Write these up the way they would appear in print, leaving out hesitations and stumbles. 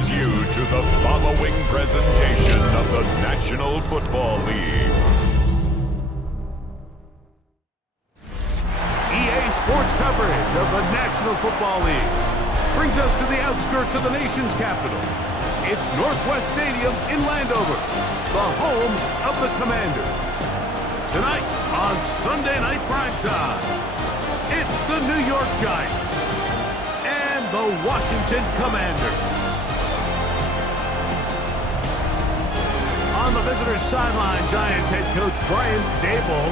welcomes you to the following presentation of the National Football League. EA Sports coverage of the National Football League brings us to the outskirts of the nation's capital. It's Northwest Stadium in Landover, the home of the Commanders. Tonight on Sunday Night Primetime, it's the New York Giants and the Washington Commanders. On the visitors' sideline, Giants head coach Brian Daboll,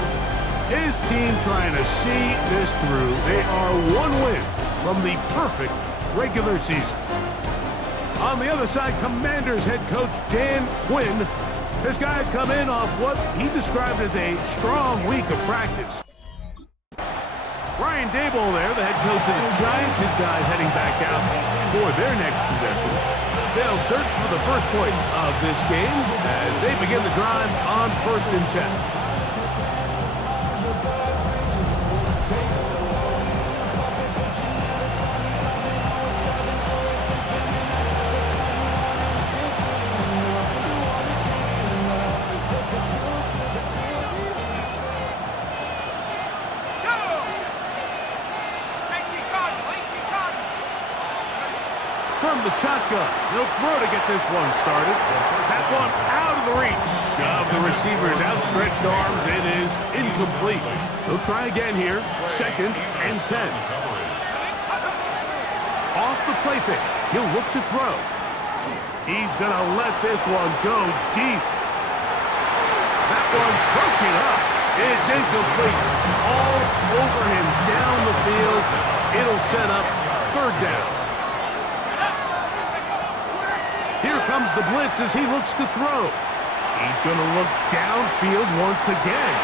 his team trying to see this through. They are one win from the perfect regular season. On the other side, Commanders head coach Dan Quinn. His guys come in off what he described as a strong week of practice. Brian Daboll there, the head coach of the Giants. His guys heading back out for their next possession. They'll search for the first point of this game as they begin the drive on 1st and 10. From the shotgun, he'll throw to get this one started. That one out of the reach of the receiver's outstretched arms. It is incomplete. He'll try again here. 2nd and 10. Off the play fake, he'll look to throw. He's going to let this one go deep. That one broken up. It's incomplete. All over him down the field. It'll set up 3rd down. Here comes the blitz as he looks to throw. He's going to look downfield once again.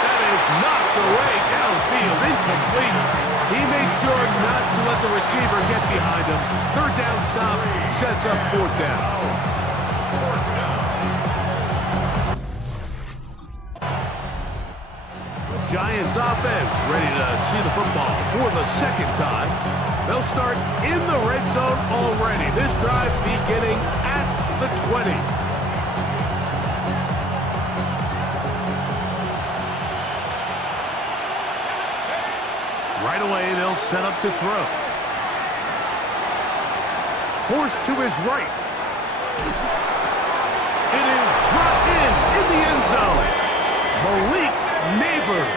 That is knocked away downfield, incomplete. He made sure not to let the receiver get behind him. 3rd down stop sets up 4th down. The Giants offense ready to see the football for the 2nd time. They'll start in the red zone already. This drive beginning at the 20. Right away, they'll set up to throw. Forced to his right. It is brought in the end zone. Malik Neighbors.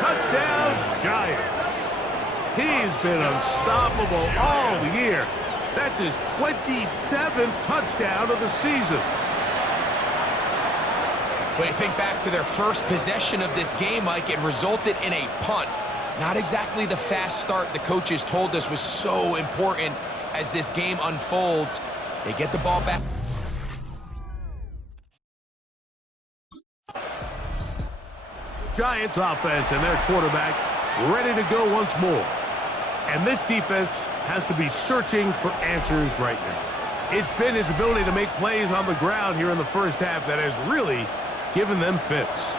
Touchdown, Giants. He's been unstoppable all year. That's his 27th touchdown of the season. When you think back to their first possession of this game, Mike, it resulted in a punt. Not exactly the fast start the coaches told us was so important as this game unfolds. They get the ball back. Giants offense and their quarterback ready to go once more. And this defense has to be searching for answers right now. It's been his ability to make plays on the ground here in the first half that has really given them fits.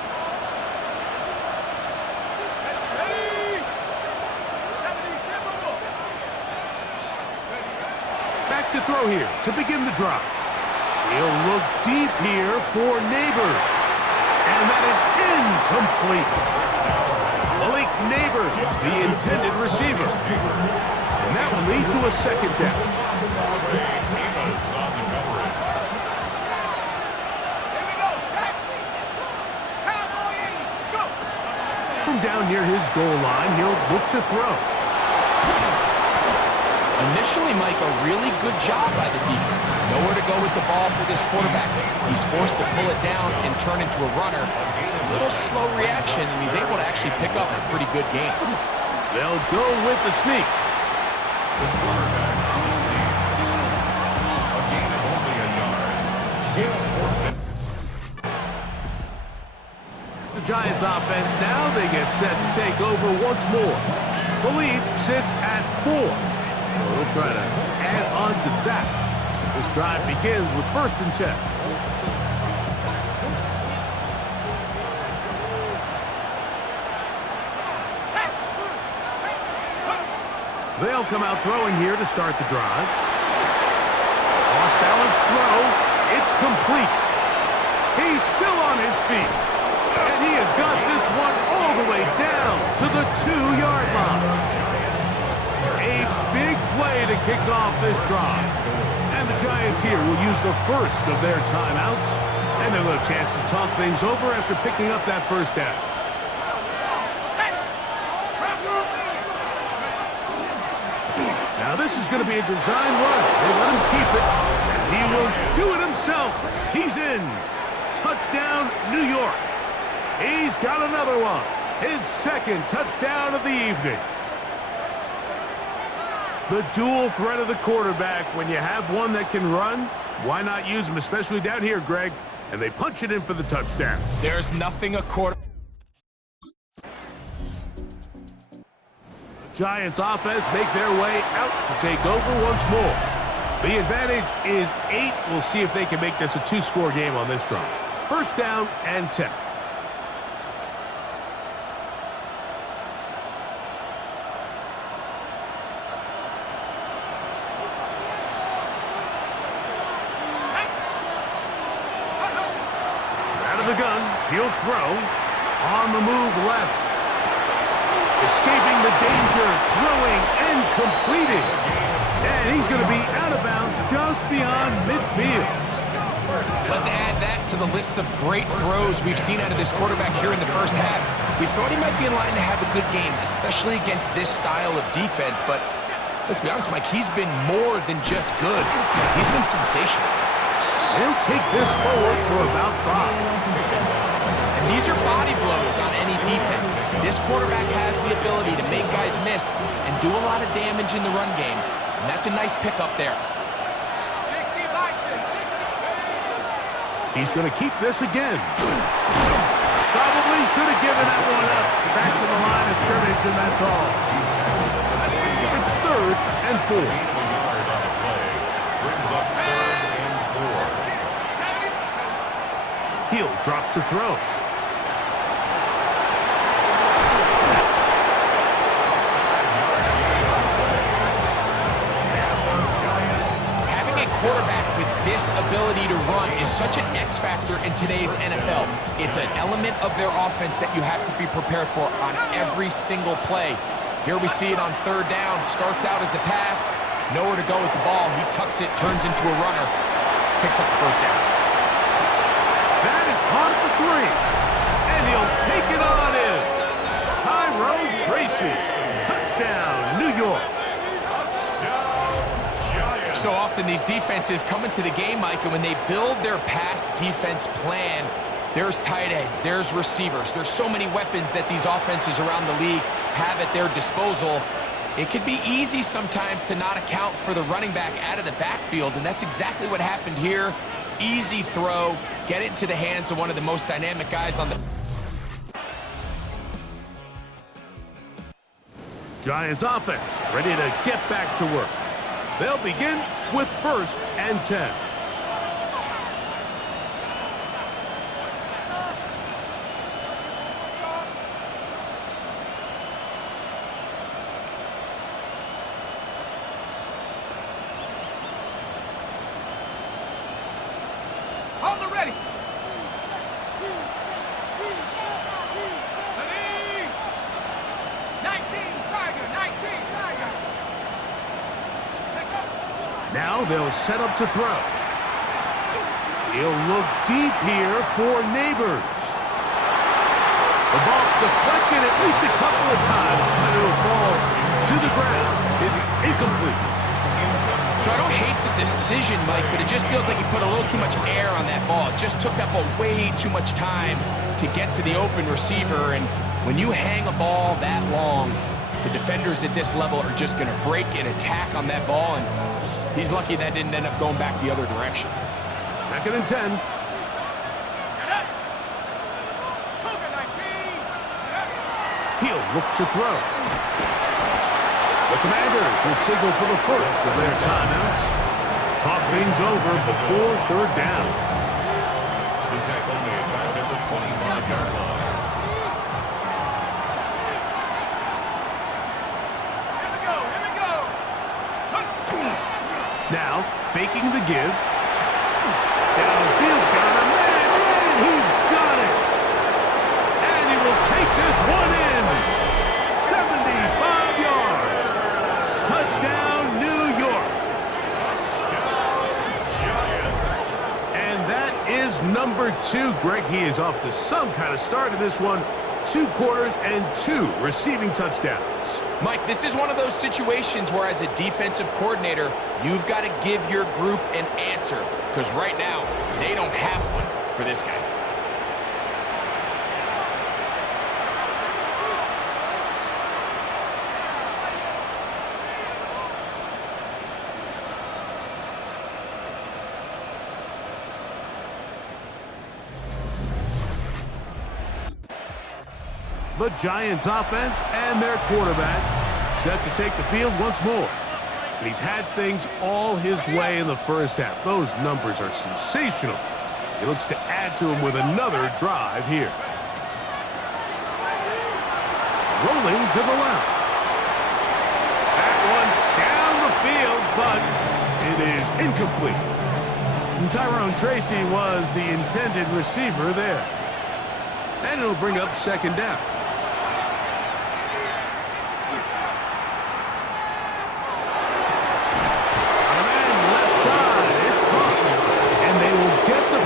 Back to throw here to begin the drive. He'll look deep here for Neighbors. And that is incomplete. Malik Neighbors, the intended receiver. And that will lead to a 2nd down. From down near his goal line, he'll look to throw. Initially, Mike, a really good job by the defense. Nowhere to go with the ball for this quarterback. He's forced to pull it down and turn into a runner. A little slow reaction, and he's able to actually pick up a pretty good game. They'll go with the sneak. The quarterback on the sneak. A gain of only a yard. The Giants offense now, they get set to take over once more. The lead sits at 4. So he'll try to add on to that. This drive begins with 1st and 10. They'll come out throwing here to start the drive. off-balance throw. It's complete. He's still on his feet. And he has got this one all the way down to the 2-yard line. A big play to kick off this drive. And the Giants here will use the first of their timeouts. And they'll have a chance to talk things over after picking up that first down. Now this is going to be a design run. They let him keep it. And he will do it himself. He's in. Touchdown, New York. He's got another one. His second touchdown of the evening. The dual threat of the quarterback. When you have one that can run, why not use him, especially down here, Greg? And they punch it in for the touchdown. There's nothing a quarter... Giants offense make their way out to take over once more. The advantage is 8. We'll see if they can make this a 2-score game on this drive. First down and 10. Out of the gun, he'll throw. On the move left. Escaping the danger, throwing and completing. And he's going to be out of bounds just beyond midfield. Let's add that to the list of great throws we've seen out of this quarterback here in the first half. We thought he might be in line to have a good game, especially against this style of defense. But let's be honest, Mike, he's been more than just good. He's been sensational. They'll take this forward for about 5. And these are body blows on any defense. This quarterback has the ability to make guys miss and do a lot of damage in the run game. And that's a nice pickup there. He's going to keep this again. Probably should have given that one up. Back to the line of scrimmage, and that's all. It's 3rd and 4. Brings up 3rd and 4. He'll drop to throw. Quarterback with this ability to run is such an X factor in today's NFL. It's an element of their offense that you have to be prepared for on every single play. Here we see it on 3rd down. Starts out as a pass. Nowhere to go with the ball. He tucks it, turns into a runner. Picks up the first down. That is caught at the 3. And he'll take it on in. Tyrone Tracy. Touchdown, New York. So often these defenses come into the game, Mike, and when they build their pass defense plan, there's tight ends, there's receivers, there's so many weapons that these offenses around the league have at their disposal. It could be easy sometimes to not account for the running back out of the backfield, and that's exactly what happened here. Easy throw, get it into the hands of one of the most dynamic guys on the... Giants offense ready to get back to work. They'll begin with 1st and 10. On the ready. 19 Tiger, 19 Tiger. Now they'll set up to throw. He'll look deep here for Neighbors. The ball deflected at least a couple of times, and it'll fall to the ground. It's incomplete. So I don't hate the decision, Mike, but it just feels like he put a little too much air on that ball. It just took that ball way too much time to get to the open receiver, and when you hang a ball that long, the defenders at this level are just going to break and attack on that ball, and he's lucky that didn't end up going back the other direction. 2nd and 10. He'll look to throw. The Commanders will signal for the first of their timeouts. Talk things over before 3rd down. The tackle made back at the 25-yard line. Now, faking the give. Downfield, got a man, and he's got it. And he will take this one in. 75 yards. Touchdown, New York. And that is number 2. Greg, he is off to some kind of start in this one. 2 quarters and 2 receiving touchdowns. Mike, this is one of those situations where as a defensive coordinator, you've got to give your group an answer, because right now, they don't have one for this guy. The Giants offense and their quarterback set to take the field once more. And he's had things all his way in the first half. Those numbers are sensational. He looks to add to them with another drive here. Rolling to the left. That one down the field, but it is incomplete. And Tyrone Tracy was the intended receiver there. And it'll bring up second down.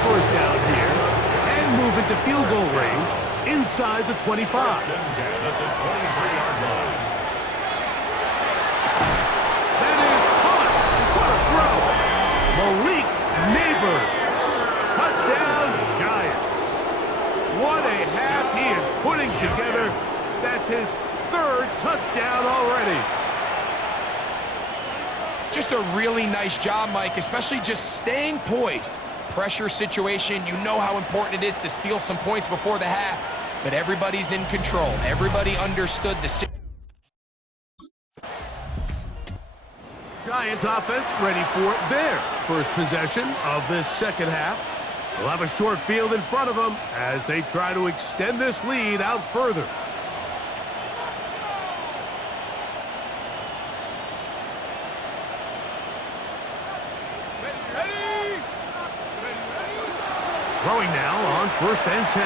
First down here, and move it to field goal range inside the 25. First and 10 at the 23-yard line. That is caught. What a throw. Malik Neighbors. Touchdown, Giants. What a half he is putting together. That's his 3rd touchdown already. Just a really nice job, Mike, especially just staying poised. Pressure situation, you know how important it is to steal some points before the half, but everybody's in control. Everybody understood the situation. Giants offense ready for their first possession of this second half. They'll have a short field in front of them as they try to extend this lead out further. Throwing now on 1st and 10.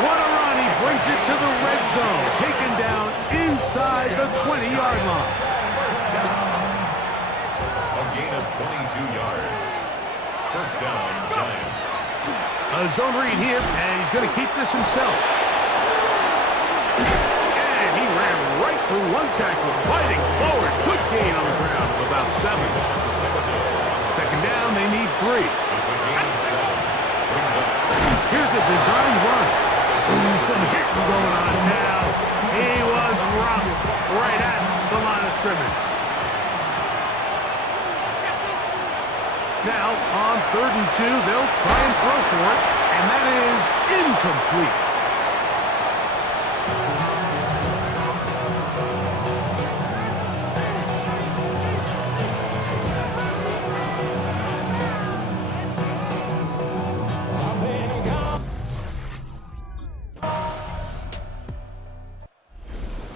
What a run. He brings it to the red zone. Taken down inside the 20-yard line. A gain of 22 yards. First down, Giants. A zone read here, and he's going to keep this himself. And he ran right through one tackle, fighting forward. Good gain on the ground of about 7. Second down, they need 3. It's a gain of 7. Brings up 7. Here's a design run. Ooh, some hitting going on now. He was rocked right at the line of scrimmage. Now, on 3rd and 2, they'll try and throw for it, and that is incomplete.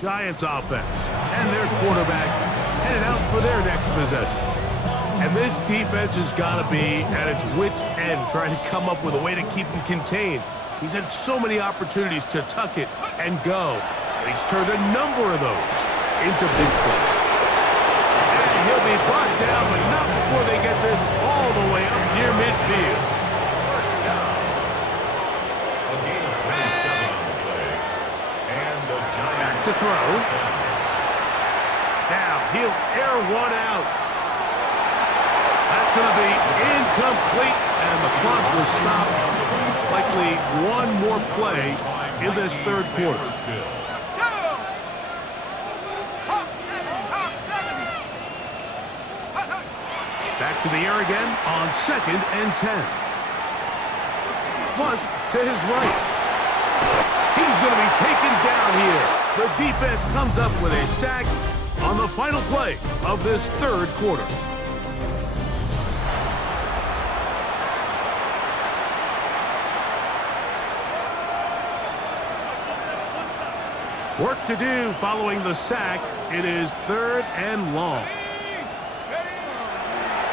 Giants offense and their quarterback headed out for their next possession. And this defense has got to be at its wits' end trying to come up with a way to keep him contained. He's had so many opportunities to tuck it and go, and he's turned a number of those into big plays. And he'll be brought down, but not before they get this all the way up near midfield. First down. A gain of 27 on the play. And the Giants Back to throw. Now he'll air one out. That's going to be incomplete, and the clock will stop. Likely one more play in this 3rd quarter. Back to the air again on 2nd and 10. Flush to his right. He's going to be taken down here. The defense comes up with a sack on the final play of this 3rd quarter. Work to do following the sack. It is 3rd and long.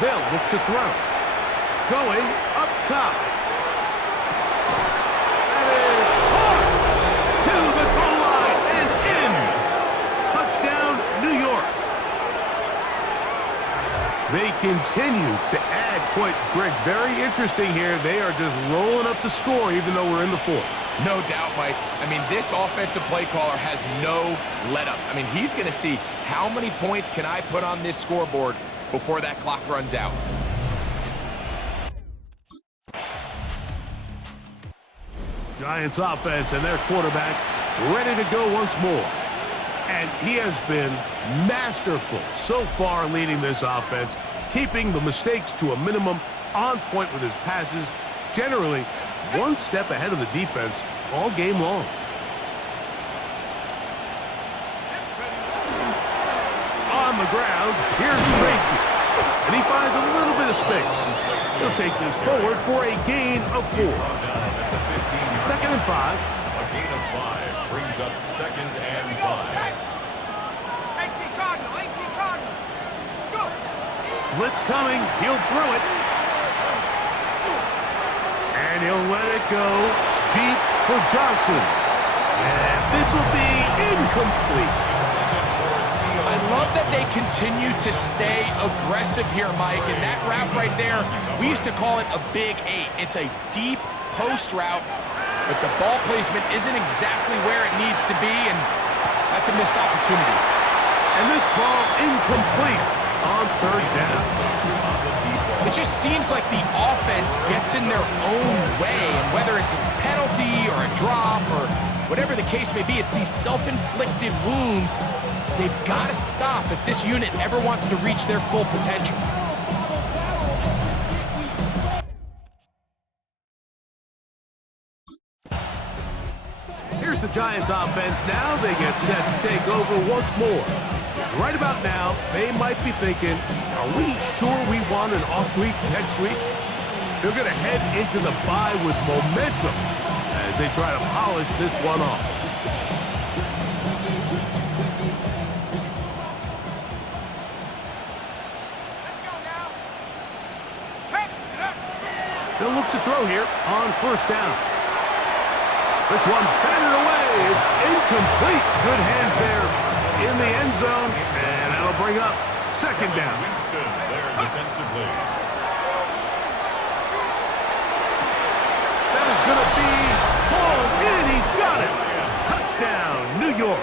They'll look to throw. Going up top. That is hard to the goal line and in. Touchdown, New York. They continue to add points. Greg, very interesting here. They are just rolling up the score even though we're in the 4th. No doubt, Mike. I mean, this offensive play caller has no let-up. I mean, he's going to see how many points can I put on this scoreboard before that clock runs out. Giants offense and their quarterback ready to go once more. And he has been masterful so far leading this offense, keeping the mistakes to a minimum, on point with his passes, generally one step ahead of the defense all game long. On the ground, here's Tracy. And he finds a little bit of space. He'll take this forward for a gain of 4. 2nd and 5. A gain of 5 brings up 2nd and 5. 18 Cardinal, 18 Cardinal. Go. Blitz coming. He'll throw it. And he'll let it go deep for Johnson. And this will be incomplete. I love that they continue to stay aggressive here, Mike. And that route right there, we used to call it a big 8. It's a deep post route, but the ball placement isn't exactly where it needs to be, and that's a missed opportunity. And this ball incomplete on 3rd down. It just seems like the offense gets in their own way, and whether it's a penalty or a drop or whatever the case may be, it's these self-inflicted wounds. They've got to stop if this unit ever wants to reach their full potential. Here's the Giants offense now. They get set to take over once more. Right about now, they might be thinking, are we sure we want an off week next week? They're going to head into the bye with momentum as they try to polish this one off. They'll look to throw here on 1st down. This one batted away. It's incomplete. Good hands there in the end zone, and that'll bring up 2nd down. Winston there defensively. That is going to be hauled in. He's got it. Touchdown, New York.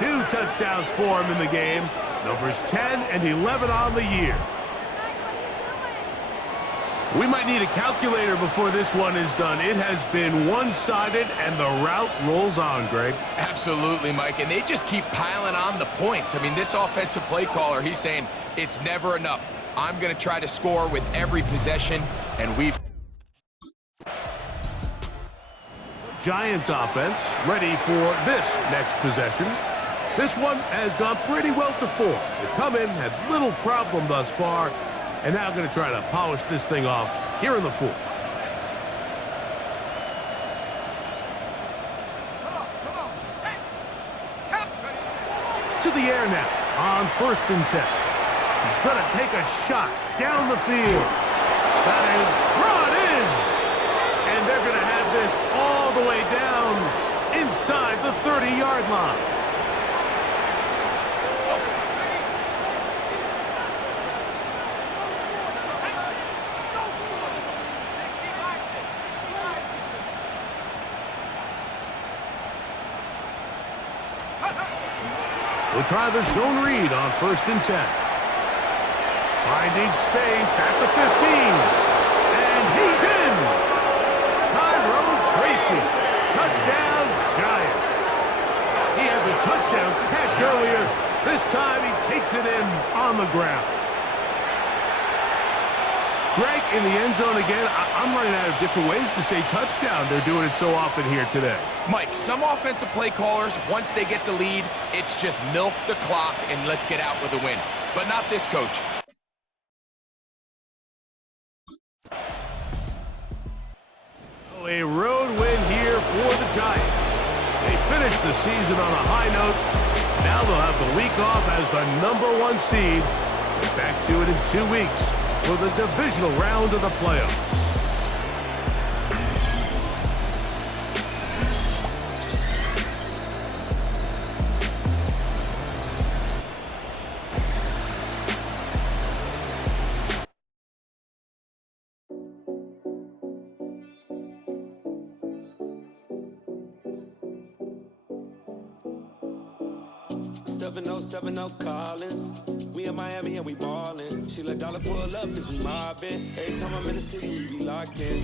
2 touchdowns for him in the game. Numbers 10 and 11 on the year. We might need a calculator before this one is done. It has been one-sided, and the route rolls on, Greg. Absolutely, Mike, and they just keep piling on the points. I mean, this offensive play caller, he's saying it's never enough. I'm going to try to score with every possession, and we've... Giants offense ready for this next possession. This one has gone pretty well to 4. They've come in, had little problem thus far, and now going to try to polish this thing off here in the 4th. To the air now on 1st and 10. He's going to take a shot down the field. That is brought in. And they're going to have this all the way down inside the 30-yard line. We'll try the zone read on 1st and 10. Finding space at the 15. And he's in. Tyrone Tracy. Touchdown, Giants. He had the touchdown catch earlier. This time he takes it in on the ground. Greg, in the end zone again, I'm running out of different ways to say touchdown. They're doing it so often here today. Mike, some offensive play callers, once they get the lead, it's just milk the clock and let's get out with a win. But not this coach. A road win here for the Giants. They finished the season on a high note. Now they'll have the week off as the #1 seed. Get back to it in 2 weeks for the divisional round of the playoffs. Collins. We in Miami and we ballin'. She let dollar pull up, cause we mobbin'. Every time I'm in the city, we be locked in.